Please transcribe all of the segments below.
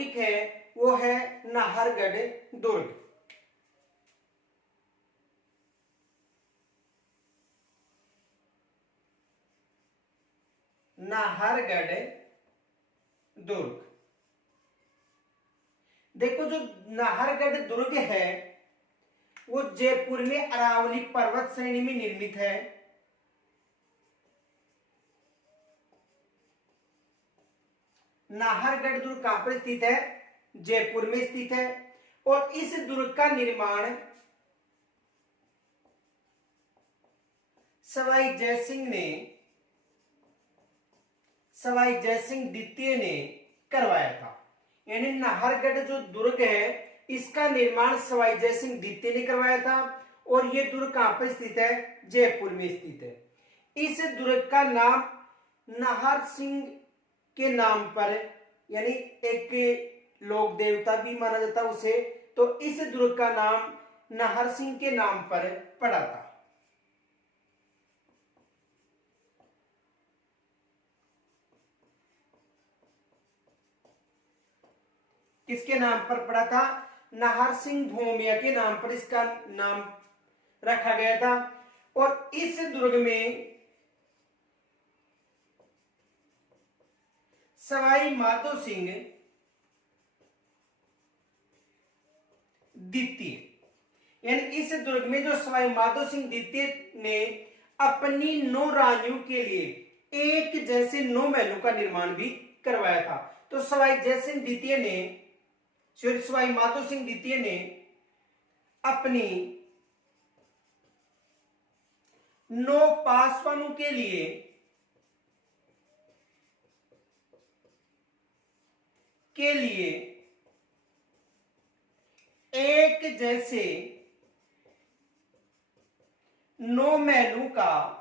Topic है वो है नाहरगढ़ दुर्ग। नाहरगढ़ दुर्ग। देखो जो नाहरगढ़ दुर्ग है वो जयपुर में अरावली पर्वत श्रेणी में निर्मित है। नाहरगढ़ दुर्ग कहां पर स्थित है? जयपुर में स्थित है। और इस दुर्ग का निर्माण सवाई जयसिंह द्वितीय ने करवाया था। यानी नाहरगढ़ जो दुर्ग है इसका निर्माण सवाई जयसिंह द्वितीय ने करवाया था। और ये दुर्ग कहां पर स्थित है? जयपुर में स्थित है। इस दुर्ग का नाम नाहर सिंह के नाम पर, यानी एक लोक देवता भी माना जाता है उसे, तो इस दुर्ग का नाम नाहर सिंह के नाम पर पड़ा था। किसके नाम पर पड़ा था? नाहर सिंह भोमिया के नाम पर इसका नाम रखा गया था। और इस दुर्ग में सवाई माधो सिंह द्वितीय, यानी इस दुर्ग में जो सवाई माधो सिंह द्वितीय ने अपनी 9 रानियों के लिए एक जैसे 9 महलों का निर्माण भी करवाया था। तो सवाई माधो सिंह द्वितीय ने अपनी 9 पासवानों के लिए एक जैसे 9 महलों का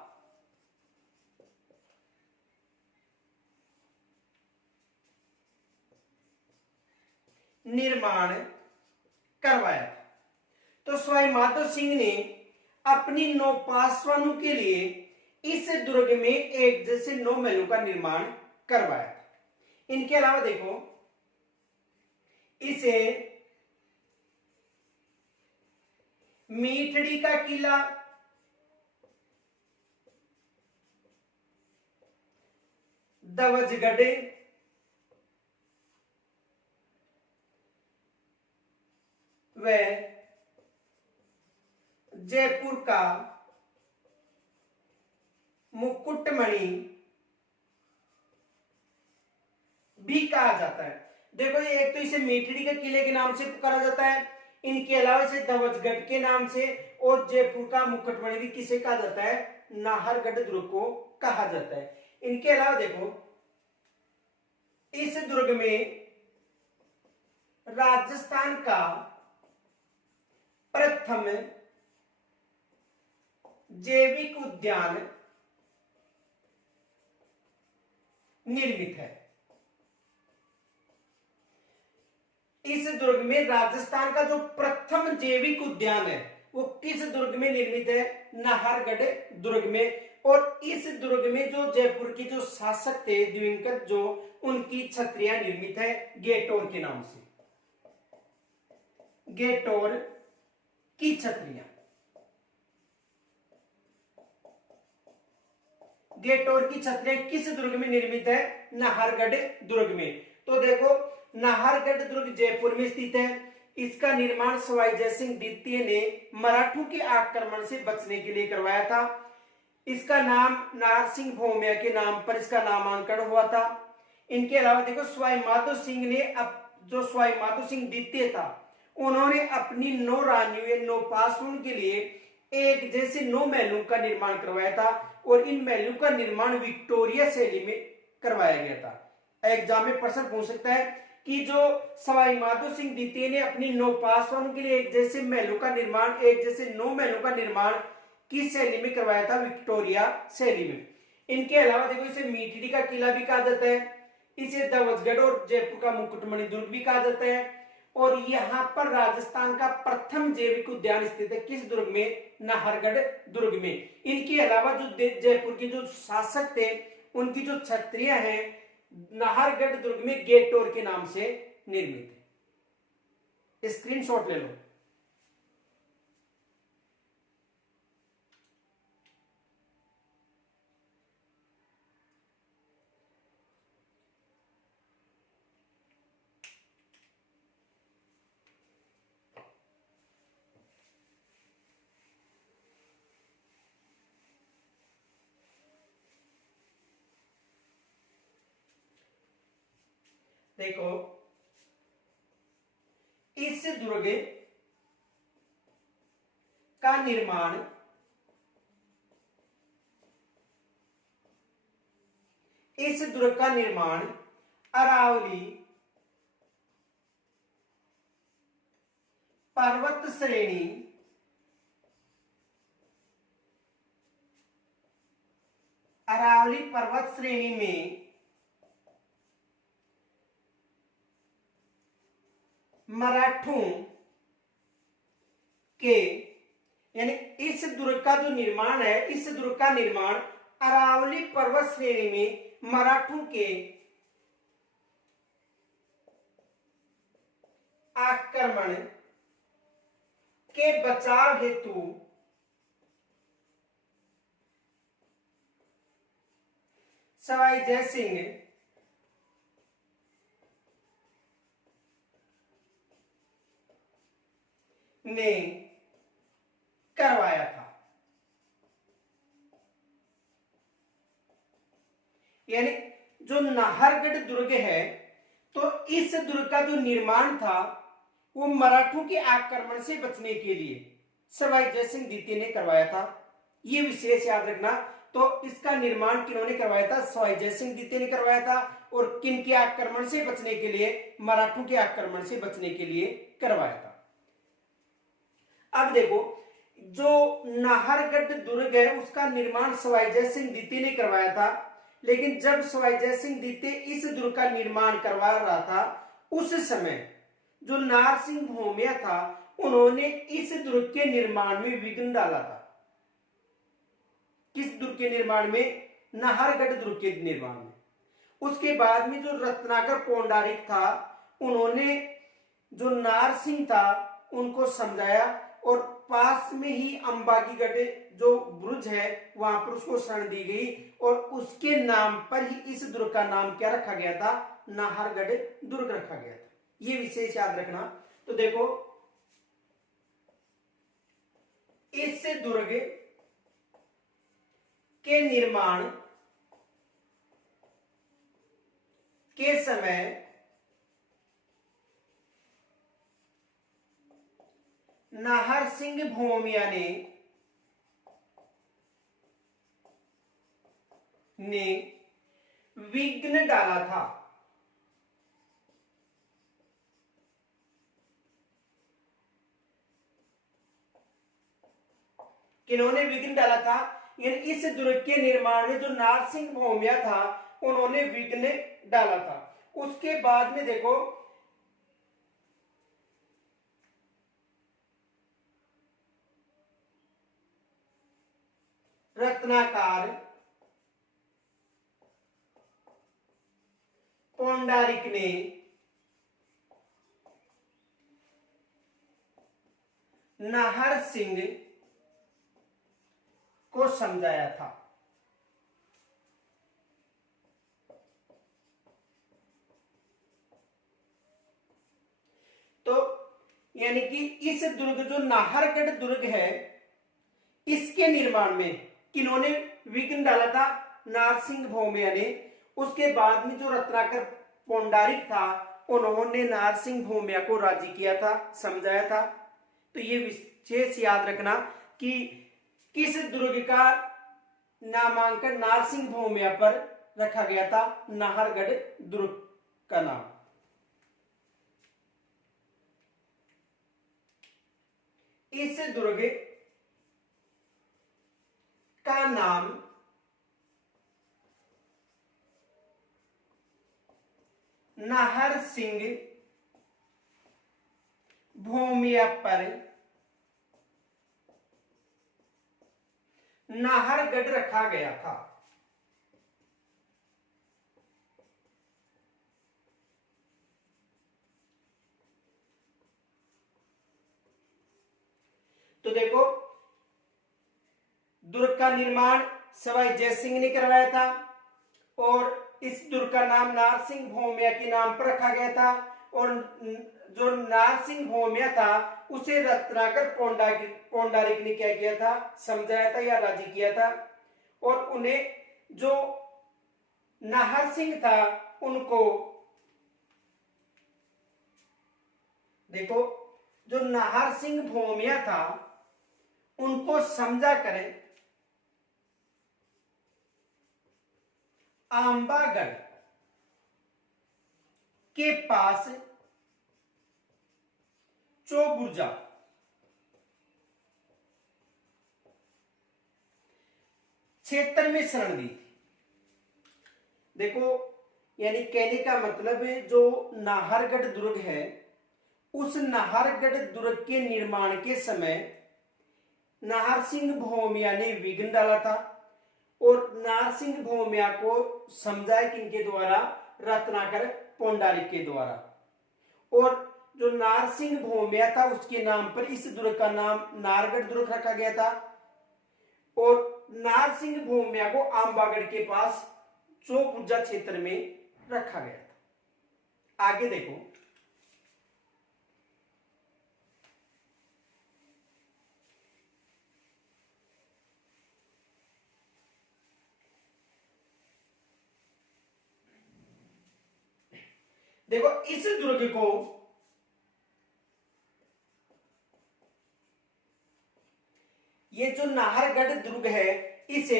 निर्माण करवाया था। तो सवाई माधो सिंह ने अपनी 9 पासवानों के लिए इस दुर्ग में एक जैसे 9 महलों का निर्माण करवाया था। इनके अलावा देखो इसे मीठड़ी का किला, दवजगढ़, व जयपुर का मुकुटमणि भी कहा जाता है। देखो ये एक तो इसे मीठड़ी के किले के नाम से पुकारा जाता है, इनके अलावा इसे धवजगढ़ के नाम से, और जयपुर का मुकुटमणि भी किसे कहा जाता है? नाहरगढ़ दुर्ग को कहा जाता है। इनके अलावा देखो इस दुर्ग में राजस्थान का प्रथम जैविक उद्यान निर्मित है। इस दुर्ग में राजस्थान का जो प्रथम जैविक उद्यान है वो किस दुर्ग में निर्मित है? नाहरगढ़ दुर्ग में। और इस दुर्ग में जो जयपुर के जो शासक थे दिवंगत, जो उनकी छत्रियां निर्मित है गेटोर के नाम से। गेटोर की छत्रियां, गेटोर की छत्रियां किस दुर्ग में निर्मित है? नाहरगढ़ दुर्ग में। तो देखो नाहरगढ़ दुर्ग जयपुर में स्थित है। इसका निर्माण सवाई जयसिंह द्वितीय ने मराठों के आक्रमण से बचने के लिए करवाया था। इसका नाम नाहर सिंह भोमिया के नाम पर इसका नामांकन हुआ था। इनके अलावा देखो सवाई माधो सिंह ने जो सवाई माधो सिंह द्वितीय था उन्होंने अपनी 9 रानियों या 9 पासवानों के लिए एक जैसे 9 महलों का निर्माण करवाया था। और इन महलों का निर्माण विक्टोरिया शैली में करवाया गया था। एग्जाम में प्रश्न पूछ सकता है कि जो सवाई माधो सिंह द्वितीय ने अपनी 9 पासवानों के लिए एक जैसे 9 महलों का निर्माण किस शैली में करवाया था? विक्टोरिया शैली में। इनके अलावा देखो इसे मीठड़ी का किला भी कहा जाता है, इसे धवजगढ़ और जयपुर का मुकुटमणि दुर्ग भी कहा जाता है। और यहाँ पर राजस्थान का प्रथम जैविक उद्यान स्थित है किस दुर्ग में? नाहरगढ़ दुर्ग में। इनके अलावा जो जयपुर के जो शासक थे उनकी जो छत्रियां हैं नाहरगढ़ दुर्ग में गेटोर के नाम से निर्मित है। स्क्रीनशॉट ले लो। देखो, इस दुर्ग का निर्माण अरावली पर्वत श्रेणी में मराठों के, यानी इस दुर्ग का जो निर्माण है, इस दुर्ग का निर्माण अरावली पर्वत श्रेणी में मराठों के आक्रमण के बचाव हेतु सवाई जय सिंह ने करवाया था। यानी जो नाहरगढ़ दुर्ग है, तो इस दुर्ग का जो निर्माण था वो मराठों के आक्रमण से बचने के लिए सवाई जय सिंह द्वितीय ने करवाया था। ये विशेष याद रखना। तो इसका निर्माण किन्होंने करवाया था? सवाई जय सिंह द्वितीय ने करवाया था। और किन के आक्रमण से बचने के लिए? मराठों के आक्रमण से बचने के लिए करवाया था। अब देखो, जो नाहरगढ़ दुर्ग है उसका निर्माण सवाई जय सिंह द्वितीय ने करवाया था। लेकिन जब सवाई जय सिंह द्वितीय इस दुर्ग का निर्माण करवा रहा था, उस समय जो नारसिंह भौमिया था, उन्होंने इस दुर्ग के निर्माण में विघ्न डाला था। किस दुर्ग के निर्माण में? नाहरगढ़ दुर्ग के निर्माण में। उसके बाद में जो रत्नाकर पौंडारिक था, उन्होंने जो नारसिंह था उनको समझाया और पास में ही अंबागीगढ़ जो बुर्ज है वहां पर उसको शरण दी गई और उसके नाम पर ही इस दुर्ग का नाम क्या रखा गया था? नाहरगढ़ दुर्ग रखा गया था। ये विशेष याद रखना। तो देखो, इस दुर्ग के निर्माण के समय नाहर सिंह भौमिया ने विघ्न डाला था। किन्होंने विघ्न डाला था? यानी इस दुर्ग के निर्माण में जो नारसिंह भौमिया था उन्होंने विघ्न डाला था। उसके बाद में देखो, रत्नाकर पौंडारिक ने नाहर सिंह को समझाया था। तो यानी कि इस दुर्ग जो नाहरगढ़ दुर्ग है, इसके निर्माण में किन्होंने विघ्न डाला था? नारसिंह भौमिया ने। उसके बाद में जो रत्नाकर पौंडारिक था उन्होंने नारसिंह भौमिया को राजी किया था, समझाया था। तो ये विशेष याद रखना कि किस दुर्ग का नामांकन नारसिंह भौमिया पर रखा गया था? नाहरगढ़ दुर्ग का नाम। इस दुर्ग का नाम नाहर सिंह भौमिया पर नाहरगढ़ रखा गया था। तो देखो दुर्ग का निर्माण सवाई जयसिंह ने करवाया था और इस दुर्ग का नाम नारसिंह भौमिया के नाम पर रखा गया था। और जो नारसिंह भौमिया था उसे रत्नाकर पौंडारिक ने क्या किया था, समझाया था या राजी किया था। और उन्हें जो नाहर सिंह था उनको देखो, जो नाहर सिंह भौमिया था उनको समझा करें आंबागढ़ के पास चौबुर्जा क्षेत्र में शरण दी थी। देखो यानी कहने का मतलब है जो नाहरगढ़ दुर्ग है उस नाहरगढ़ दुर्ग के निर्माण के समय नाहर सिंह भौमिया ने विघ्न डाला था और नाहर सिंह भौमिया को समझाया किनके द्वारा, रत्नाकर पौंडारिक के द्वारा। और जो नाहर सिंह भौमिया था उसके नाम पर इस दुर्ग का नाम नाहरगढ़ दुर्ग रखा गया था। और नाहर सिंह भौमिया को आंबागढ़ के पास चौबुर्जा क्षेत्र में रखा गया था। आगे देखो, देखो इस दुर्ग को ये जो नाहरगढ़ दुर्ग है इसे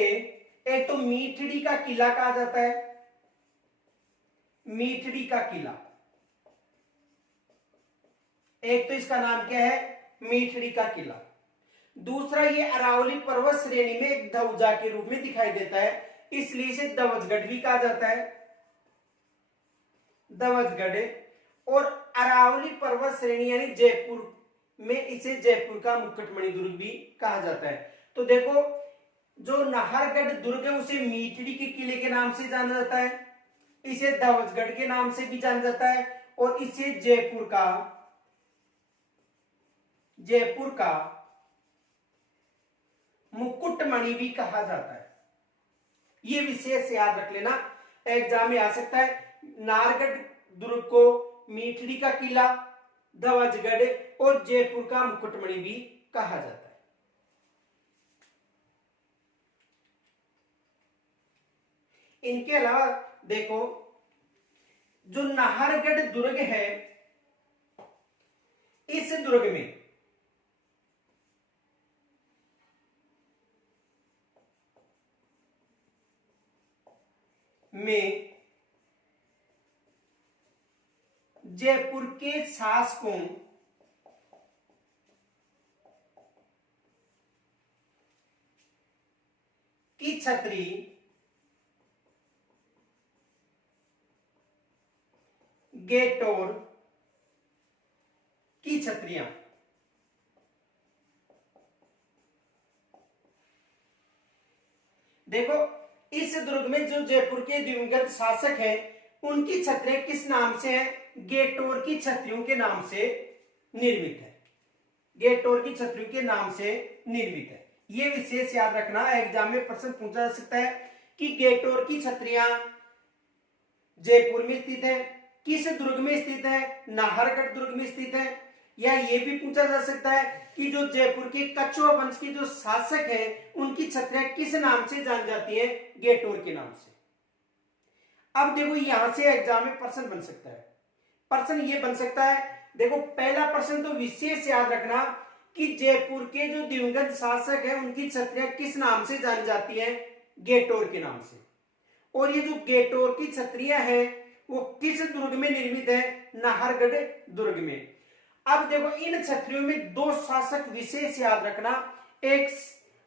एक तो मीठड़ी का किला कहा जाता है, मीठड़ी का किला, एक तो इसका नाम क्या है, मीठड़ी का किला। दूसरा ये अरावली पर्वत श्रेणी में एक ध्वजा के रूप में दिखाई देता है, इसलिए इसे ध्वजगढ़ भी कहा जाता है, ध्वजगढ़। और अरावली पर्वत श्रेणी यानी जयपुर में इसे जयपुर का मुकुटमणि दुर्ग भी कहा जाता है। तो देखो जो नाहरगढ़ दुर्ग है उसे मीठड़ी के किले के नाम से जाना जाता है, इसे ध्वजगढ़ के नाम से भी जाना जाता है और इसे जयपुर का मुकुटमणि भी कहा जाता है। ये विशेष याद रख लेना, एग्जाम में आ सकता है। नाहरगढ़ दुर्ग को मीठड़ी का किला, ध्वजगढ़ और जयपुर का मुकुटमणि भी कहा जाता है। इनके अलावा देखो जो नाहरगढ़ दुर्ग है इस दुर्ग में जयपुर के शासकों की छत्री गेटोर की छत्रियां, देखो इस दुर्ग में जो जयपुर के दिवंगत शासक हैं उनकी छत्रियां किस नाम से है, गेटोर की छत्रियों के नाम से निर्मित है, गेटोर की छत्रियों के नाम से निर्मित है। यह विशेष याद रखना, एग्जाम में प्रश्न पूछा जा सकता है कि गेटोर की छत्रियां जयपुर में स्थित है, किस दुर्ग में स्थित है, नाहरगढ़ दुर्ग में स्थित है। या यह भी पूछा जा सकता है कि जो जयपुर के कछुआ वंश के जो शासक हैं उनकी छत्रियां किस नाम से जानी जाती है, गेटोर के नाम से। अब देखो यहां से एग्जाम में प्रश्न बन सकता है, प्रश्न ये बन सकता है, देखो पहला प्रश्न तो विशेष याद रखना कि जयपुर के जो दिवंगत शासक है उनकी छत्रियां किस नाम से जानी जाती है, गेटोर के नाम से। और ये जो गेटोर की छत्रियां है वो किस दुर्ग में निर्मित है, नाहरगढ़ दुर्ग में। अब देखो इन छत्रियों में दो शासक विशेष याद रखना, एक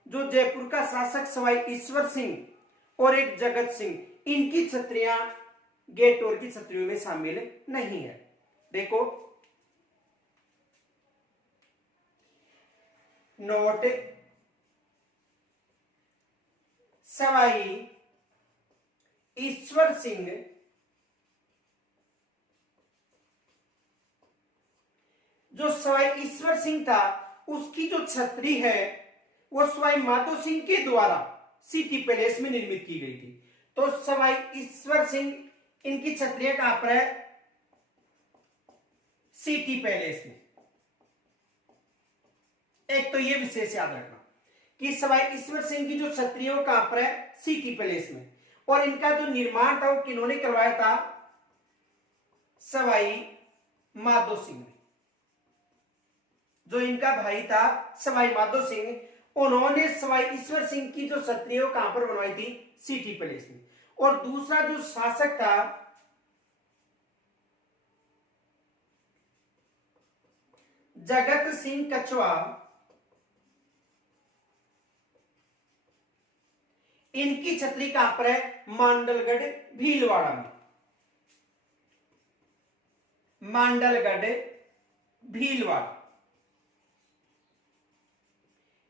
जो जयपुर का शासक सवाई ईश्वर सिंह और एक जगत सिंह, इनकी छत्रियां गेटोर की छत्रियों में शामिल नहीं है। देखो नोट, सवाई ईश्वर सिंह जो सवाई ईश्वर सिंह था उसकी जो छतरी है वो सवाई माधो सिंह के द्वारा सिटी पैलेस में निर्मित की गई थी। तो सवाई ईश्वर सिंह इनकी छतरियां कहां पर है? सिटी पैलेस में। एक तो ये विशेष याद रखना कि सवाई ईश्वर सिंह की जो छतरियों कहां पर है? सिटी पैलेस में। और इनका जो निर्माण था वो किन्होंने करवाया था? सवाई माधो सिंह ने। जो इनका भाई था सवाई माधो सिंह, उन्होंने सवाई ईश्वर सिंह की जो छतरियों कहां पर बनवाई थी? सिटी पैलेस में। और दूसरा जो शासक था जगत सिंह कछवा, इनकी छतरी कहां पर है? मांडलगढ़ भीलवाड़ा में। मांडलगढ़ भीलवाड़ा,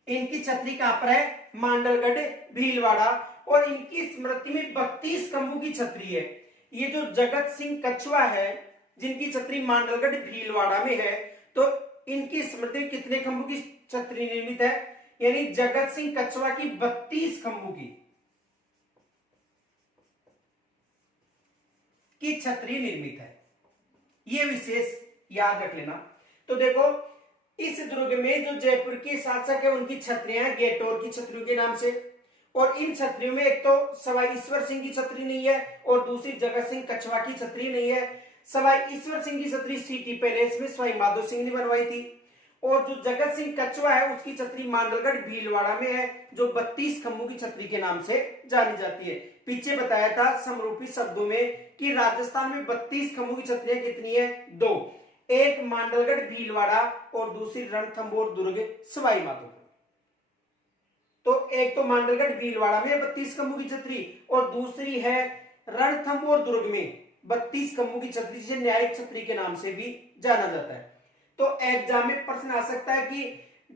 इनकी छतरी कहां पर है? मांडलगढ़ भीलवाड़ा। और इनकी स्मृति में 32 खंभों की छतरी है। ये जो जगत सिंह कछवा है जिनकी छतरी मांडलगढ़ भीलवाड़ा में है, तो इनकी स्मृति में कितने खंभों की छतरी निर्मित है? यानी जगत सिंह कछवा की 32 खंभों की छतरी निर्मित है। यह विशेष याद रख लेना। तो देखो, इस दुर्ग में जो जयपुर के शासक है उनकी छतरियां गेटोर की छतरियों के नाम से। और इन छतरियों में एक तो सवाई ईश्वर सिंह की छतरी नहीं है और दूसरी जगत सिंह कछवा की छतरी नहीं है। सवाई ईश्वर सिंह की छतरी सिटी पैलेस में सवाई माधो सिंह ने बनवाई थी। और जो जगत सिंह कछवा है उसकी छतरी मांडलगढ़ भीलवाड़ा में है, जो 32 खंभों की छतरी के नाम से जानी जाती है। पीछे बताया था समरूपी शब्दों में कि राजस्थान में 32 खंभों की छतरियां कितनी है? 2। एक मांडलगढ़ भीलवाड़ा और दूसरी रणथंभौर दुर्ग सवाई माधोपुर। तो एक तो मांडलगढ़ भीलवाड़ा में 32 खंभों की छतरी और दूसरी है रणथंभौर दुर्ग में 32 खंभों की छतरी, जिसे न्यायिक छतरी के नाम से भी जाना जाता है। तो एग्जाम में प्रश्न आ सकता है कि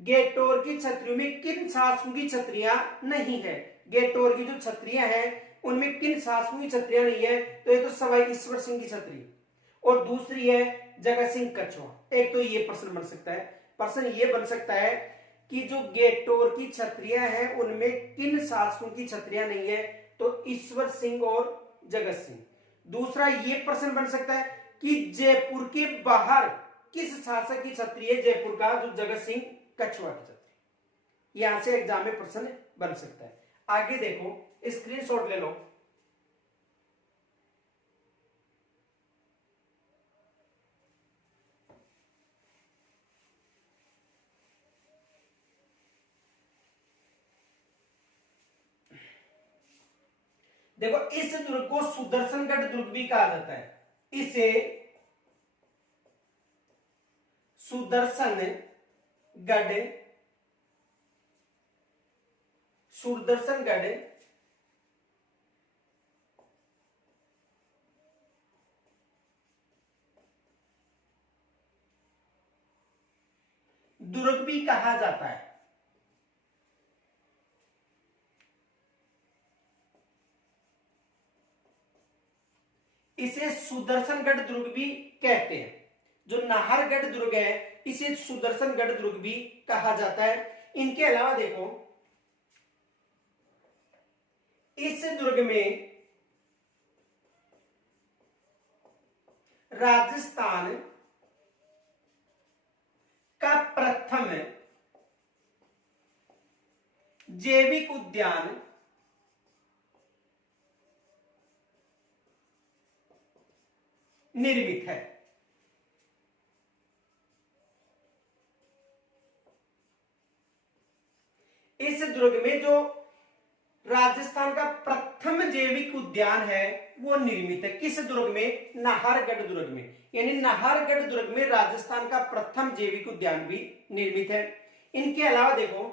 गेटोर की छतरियों में किन शासकों की छतरियां नहीं है? गेटोर की जो छतरियां हैं उनमें किन शासकों की छतरियां नहीं है? तो ये तो सवाई ईश्वर सिंह की छतरी और दूसरी है जगत सिंह कछवा। एक तो ये प्रश्न बन सकता है। प्रश्न ये बन सकता है कि जो गेटोर की छतरियां हैं उनमें किन शासकों की छतरियां नहीं है? तो ईश्वर सिंह और जगत सिंह। दूसरा ये प्रश्न बन सकता है कि जयपुर के बाहर किस शासक की छतरी है जयपुर का? जो जगत सिंह कछवा की छतरी। यहां से एग्जाम में प्रश्न बन सकता है। आगे देखो, स्क्रीनशॉट ले लो। देखो, इस दुर्ग को सुदर्शनगढ़ दुर्ग भी कहा जाता है। इसे सुदर्शनगढ़ दुर्ग भी कहा जाता है। इसे सुदर्शनगढ़ दुर्ग भी कहते हैं। जो नाहरगढ़ दुर्ग है इसे सुदर्शनगढ़ दुर्ग भी कहा जाता है। इनके अलावा देखो, इस दुर्ग में राजस्थान का प्रथम जैविक उद्यान निर्मित है। इस दुर्ग में जो राजस्थान का प्रथम जैविक उद्यान है वो निर्मित है। किस दुर्ग में? नाहरगढ़ दुर्ग में। यानी नाहरगढ़ दुर्ग में राजस्थान का प्रथम जैविक उद्यान भी निर्मित है। इनके अलावा देखो,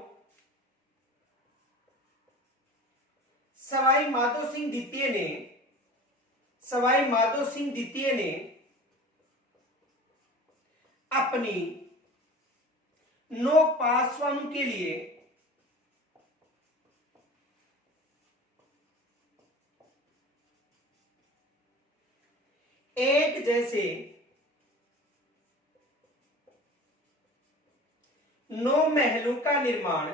सवाई माधो सिंह द्वितीय ने अपनी 9 पासवानों के लिए एक जैसे 9 महलों का निर्माण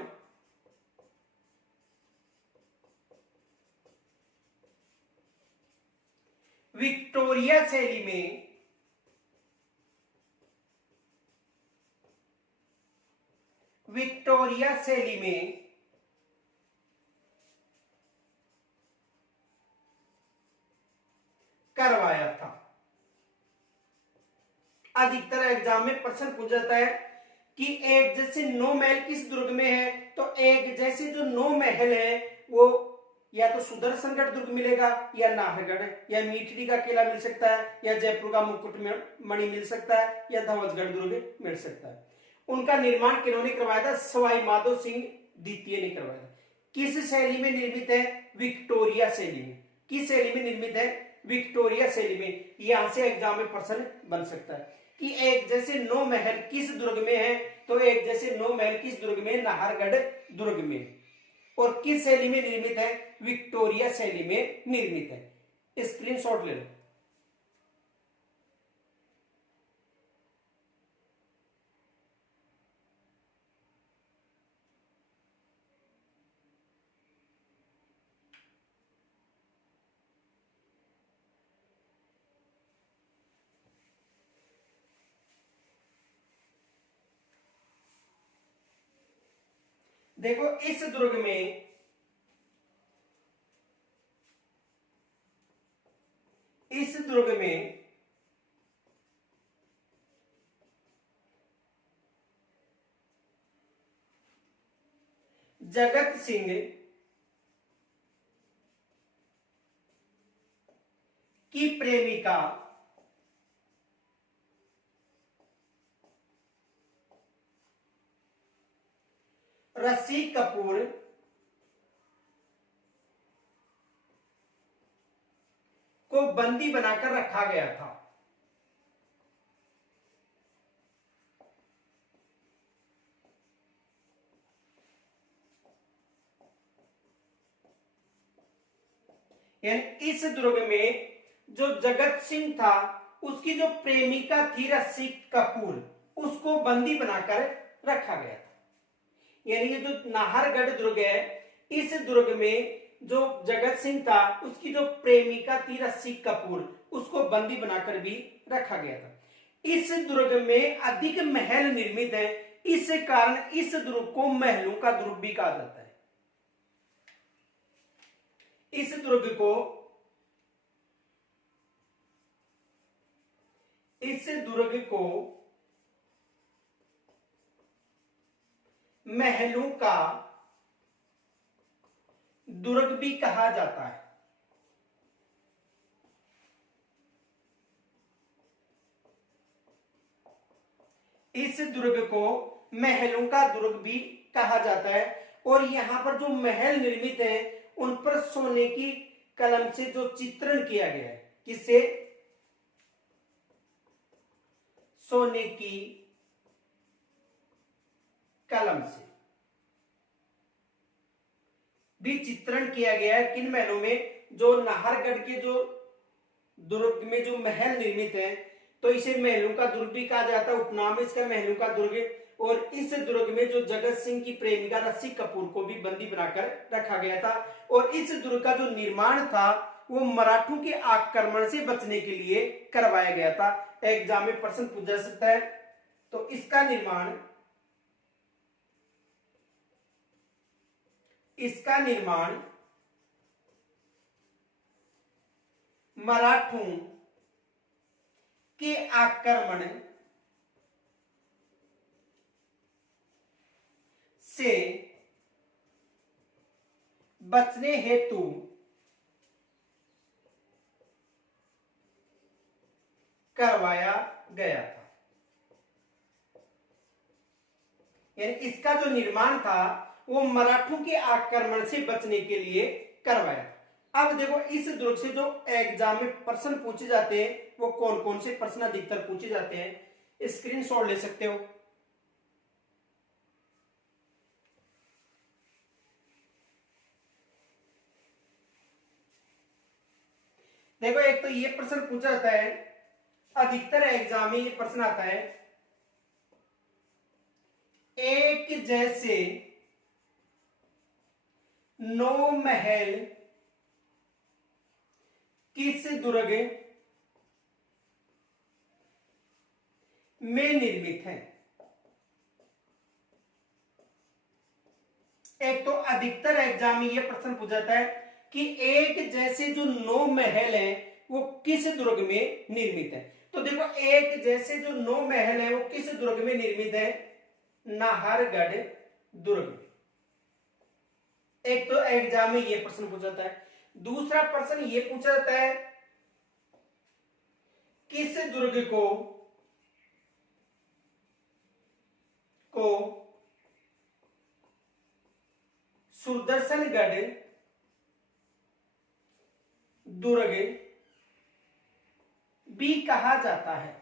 विक्टोरिया शैली में करवाया था। अधिकतर एग्जाम में प्रश्न पूछा जाता है कि एक जैसे 9 महल किस दुर्ग में है, तो एक जैसे जो 9 महल है वो या तो सुदर्शनगढ़ दुर्ग मिलेगा, या नाहरगढ़, या मीठड़ी का किला मिल सकता है, या जयपुर का मुकुटमणि मिल सकता है, या ध्वजगढ़ दुर्ग मिल सकता है। उनका निर्माण किन्होंने करवाया था? सवाई माधो सिंह द्वितीय ने करवाया था। किस शैली में निर्मित है? विक्टोरिया शैली में। किस शैली में निर्मित है? विक्टोरिया शैली में। यहां से एग्जाम में प्रश्न बन सकता है कि एक जैसे 9 महल किस दुर्ग में है, तो एक जैसे 9 महल किस दुर्ग में? नाहरगढ़ दुर्ग में। और किस शैली में निर्मित है? विक्टोरिया शैली में निर्मित है। स्क्रीनशॉट ले लो। देखो इस दुर्ग में जगत सिंह की प्रेमिका रस्सी कपूर को बंदी बनाकर रखा गया था। यानी इस दुर्ग में जो जगत सिंह था उसकी जो प्रेमिका थी रस्सी कपूर, उसको बंदी बनाकर रखा गया था। यानी ये जो नाहरगढ़ दुर्ग है, इस दुर्ग में जो जगत सिंह था उसकी जो प्रेमिका थी रस्सी कपूर, उसको बंदी बनाकर भी रखा गया था। इस दुर्ग में अधिक महल निर्मित है, इस कारण इस दुर्ग को महलों का दुर्ग भी कहा जाता है। इस दुर्ग को महलों का दुर्ग भी कहा जाता है। इस दुर्ग को महलों का दुर्ग भी कहा जाता है। और यहां पर जो महल निर्मित है उन पर सोने की कलम से जो चित्रण किया गया है, किससे? सोने की कलम से भी चित्रण किया गया है। किन महलों में? जो नाहरगढ़ के जो दुर्ग में जो महल निर्मित है, तो इसे महलों का दुर्ग भी कहा जाता है, उपनाम इसका महलों का दुर्ग। और इस दुर्ग में जो जगत सिंह की प्रेमिका रस्सी कपूर को भी बंदी बनाकर रखा गया था। और इस दुर्ग का जो निर्माण था वो मराठों के आक्रमण से बचने के लिए करवाया गया था। एग्जाम में प्रश्न पूछा जा सकता है। तो इसका निर्माण मराठों के आक्रमण से बचने हेतु करवाया गया था। यानी इसका जो निर्माण था वो मराठों के आक्रमण से बचने के लिए करवाया। अब देखो इस दुर्ग से जो एग्जाम में प्रश्न पूछे जाते हैं वो कौन कौन से प्रश्न अधिकतर पूछे जाते हैं, स्क्रीनशॉट ले सकते हो। देखो एक तो ये प्रश्न पूछा जाता है, अधिकतर एग्जाम में ये प्रश्न आता है, एक जैसे 9 महल किस दुर्ग में निर्मित है? एक तो अधिकतर एग्जाम में यह प्रश्न पूछा जाता है कि एक जैसे जो 9 महल है वो किस दुर्ग में निर्मित है। तो देखो, एक जैसे जो 9 महल है वो किस दुर्ग में निर्मित है? नाहरगढ़ दुर्ग में। एक तो एग्जाम में यह प्रश्न पूछा जाता है। दूसरा प्रश्न यह पूछा जाता है किस दुर्ग को सुदर्शनगढ़ दुर्ग भी कहा जाता है?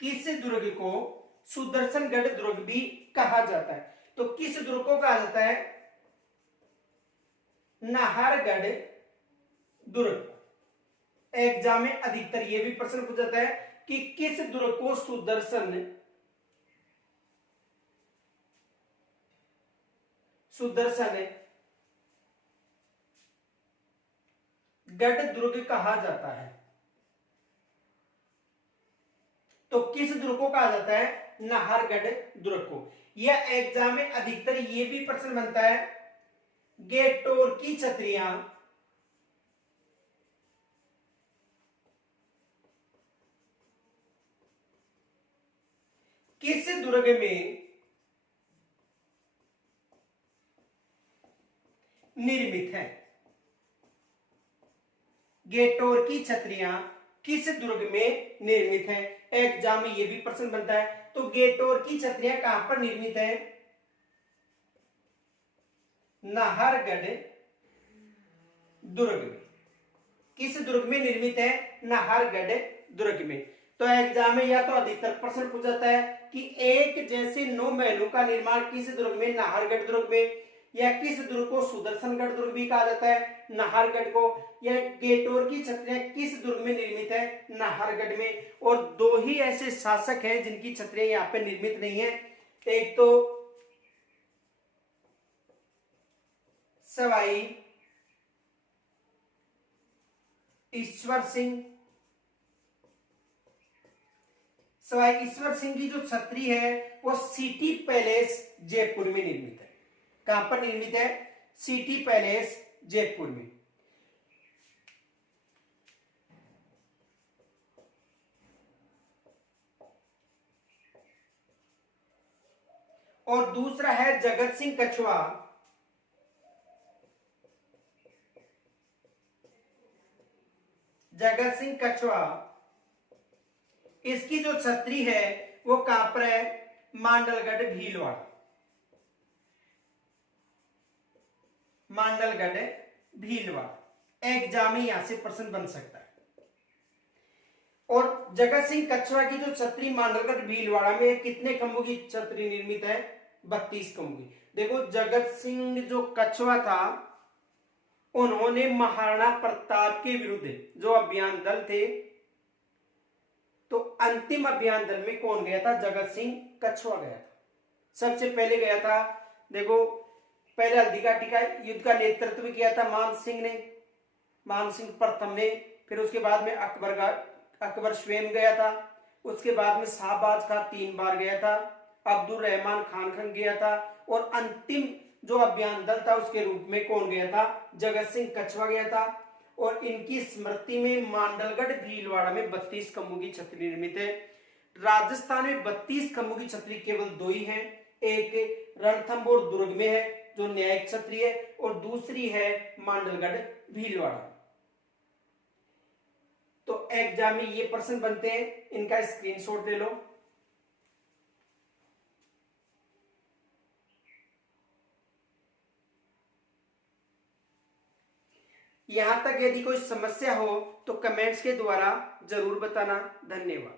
किस दुर्ग को सुदर्शनगढ़ दुर्ग भी कहा जाता है? तो किस दुर्ग को कहा जाता है? नाहरगढ़ दुर्ग। एग्जाम में अधिकतर यह भी प्रश्न पूछा जाता है कि किस दुर्ग को सुदर्शनगढ़ दुर्ग कहा जाता है? तो किस दुर्ग को कहा जाता है? नाहरगढ़ दुर्ग को। यह एग्जाम में अधिकतर यह भी प्रश्न बनता है, गेटोर की छतरियां किस दुर्ग में निर्मित है? गेटोर की छतरियां किस दुर्ग में निर्मित है? एग्जाम में यह भी प्रश्न बनता है। तो गेटोर की छतरियां कहां पर निर्मित है? नाहरगढ़ दुर्ग में। किस दुर्ग में निर्मित है? नाहरगढ़ दुर्ग में। तो एग्जाम में या तो अधिकतर प्रश्न पूछा जाता है कि एक जैसे 9 महलों का निर्माण किस दुर्ग में? नाहरगढ़ दुर्ग में। या किस दुर्ग को सुदर्शनगढ़ दुर्ग भी कहा जाता है? नाहरगढ़ को। या गेटोर की छतरियां किस दुर्ग में निर्मित है? नाहरगढ़ में। और दो ही ऐसे शासक हैं जिनकी छतरियां यहाँ पे निर्मित नहीं है। एक तो सवाई ईश्वर सिंह। सवाई ईश्वर सिंह की जो छतरी है वो सिटी पैलेस जयपुर में निर्मित है। कहां पर निर्मित है? सिटी पैलेस जयपुर में। और दूसरा है जगत सिंह कछवा। जगत सिंह कछवा, इसकी जो छतरी है वो कहां पर है? मांडलगढ़ भीलवाड़ा। मांडलगढ़ भीलवाड़ा। एग्जाम में यहां से प्रश्न बन सकता है। और जगत सिंह कछवा की जो छतरी मांडलगढ़ भीलवाड़ा में कितने खंभों की छतरी निर्मित है? 32 खंभों की। देखो, जगत सिंह जो कछवा था उन्होंने महाराणा प्रताप के विरुद्ध जो अभियान दल थे, तो अंतिम अभियान दल में कौन गया था? जगत सिंह कछवा गया था। सबसे पहले गया था। देखो, पहले हल्दी घाटी का युद्ध का नेतृत्व किया था मान सिंह ने, मान सिंह प्रथम ने। फिर उसके बाद में अकबर स्वयं गया था। उसके बाद में शाहबाज खान 3 बार गया था। अब्दुल रहमान खान गया था। और अंतिम जो अभियान दल था उसके रूप में कौन गया था? जगत सिंह कछवा गया था। और इनकी स्मृति में मांडलगढ़ भीलवाड़ा में 32 खंभों की छतरी निर्मित है। राजस्थान में 32 खंभों की छतरी केवल 2 ही हैं। एक रणथंभौर दुर्ग में है जो न्यायिक छतरी है, और दूसरी है मांडलगढ़ भीलवाड़ा। तो एग्जाम में ये प्रश्न बनते हैं, इनका स्क्रीनशॉट ले लो। यहां तक यदि कोई समस्या हो तो कमेंट्स के द्वारा जरूर बताना। धन्यवाद।